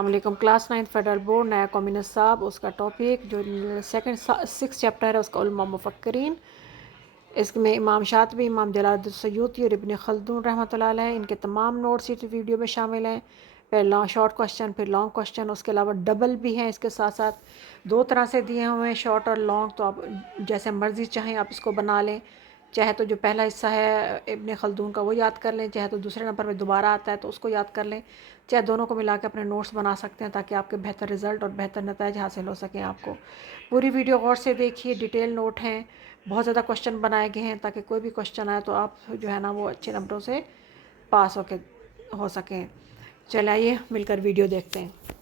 अस्सलामुअलैकुम। क्लास 9 federal board नया कौमी निसाब, उसका टॉपिक जो सेकंड 6 चैप्टर है उसका उलमा मुफक्किरीन। इसमें इमाम शातिबी, इमाम जलालुद्दीन सयूती और इब्न खल्दून रहमतुल्लाह अलैह इनके तमाम नोट्स इस वीडियो में शामिल हैं। पहला शॉर्ट क्वेश्चन, फिर लॉन्ग क्वेश्चन, उसके अलावा डबल भी हैं इसके साथ साथ। दो तरह से दिए हुए हैं, शॉर्ट और लॉन्ग, तो आप जैसे मर्ज़ी चाहें आप इसको बना लें। चाहे तो जो पहला हिस्सा है इब्न खल्दून का वो याद कर लें, चाहे तो दूसरे नंबर पे दोबारा आता है तो उसको याद कर लें, चाहे दोनों को मिला के अपने नोट्स बना सकते हैं ताकि आपके बेहतर रिज़ल्ट और बेहतर नतीजे हासिल हो सकें। आपको पूरी वीडियो गौर से देखिए, डिटेल नोट हैं, बहुत ज़्यादा क्वेश्चन बनाए गए हैं ताकि कोई भी क्वेश्चन आए तो आप जो है ना वो अच्छे नंबरों से पास हो सकें। चलिए आइए मिलकर वीडियो देखते हैं।